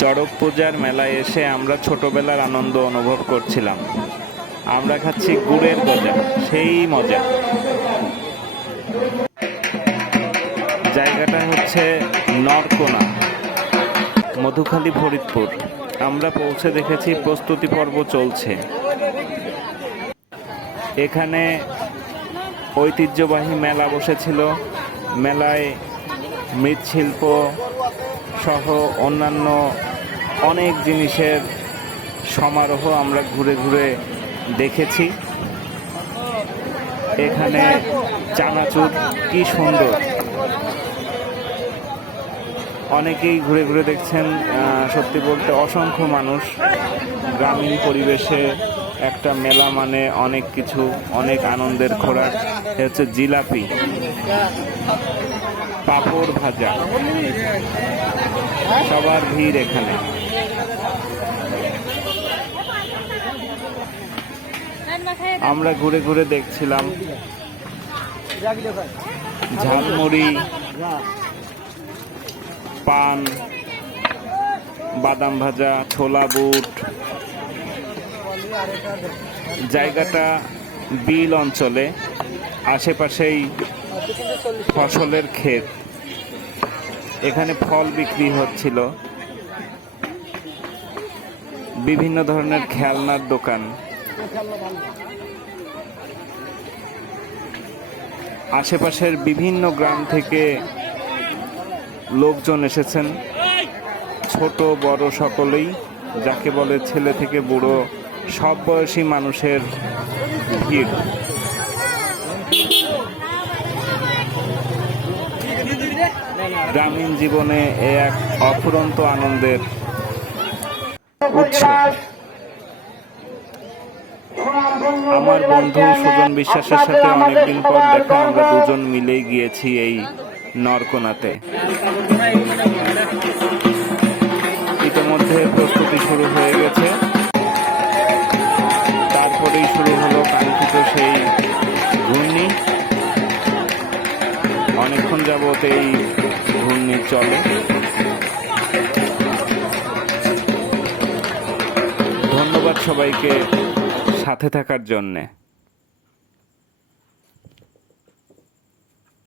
চড়ক পূজার মেলায় এসে আমরা ছোটবেলার আনন্দ অনুভব করছিলাম। আমরা খাচ্ছি গুড়ের গজা, সেই মজা। জায়গাটা হচ্ছে নরকোনা, মধুখালী, ফরিদপুর। আমরা পৌঁছে দেখেছি প্রস্তুতি পর্ব চলছে। এখানে ঐতিহ্যবাহী মেলা বসেছিল। মেলায় মৃৎশিল্প সহ অন্যান্য অনেক জিনিসের সমারোহ আমরা ঘুরে ঘুরে দেখেছি। এখানে চানাচুর কি সুন্দর, অনেকেই ঘুরে ঘুরে দেখছেন। সত্যি বলতে অসংখ্য মানুষ। গ্রামীণ পরিবেশে একটা মেলা মানে অনেক কিছু, অনেক আনন্দের খোরাক। হচ্ছে জিলাপি, পাঁপড় ভাজা, সবার ভিড় এখানে। আমরা ঘুরে ঘুরে দেখছিলাম ঝালমুড়ি, পান, বাদাম ভাজা, ছোলা বুট। জায়গাটা বিল অঞ্চলে, আশেপাশেই ফসলের ক্ষেত। এখানে ফল বিক্রি হচ্ছিল, বিভিন্ন ধরনের খেলনার দোকান। আশেপাশের বিভিন্ন গ্রাম থেকে লোকজন এসেছেন, ছোট বড় সকলেই, যাকে বলে ছেলে থেকে বুড়ো সব বয়সী মানুষের ভিড়। গ্রামীণ জীবনে এ এক অফুরন্ত আনন্দের উৎস। আমার বন্ধু সুজন বিশ্বাসের সাথে অনেকদিন পর দেখা। আমরা দুজন মিলেই গিয়েছি এই নরকোনাতে। ইতিমধ্যে প্রস্তুতি শুরু হয়ে গেছে। তারপরেই শুরু হলো কাঙ্ক্ষিত সেই ঘূর্ণি। অনেকক্ষণ যাবত এই ঘূর্ণি চলে। ধন্যবাদ সবাইকে সাথে থাকার জন্যে।